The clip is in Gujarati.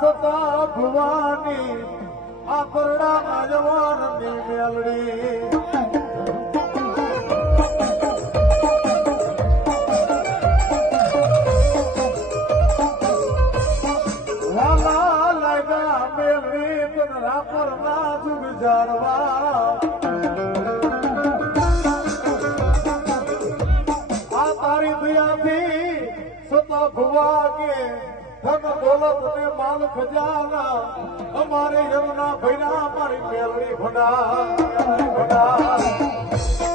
સતા ભુવાની આ પરડા જવાનની મેલડી વાલા લાગા મેલડી તન રાપર ના જુગ જાડવા આ તારી દયાથી સતા ભુવા કે ધન દોલત ને માલ ખજાના અમારે યમના ભૈરા મારી મેલડી ભડા ભડા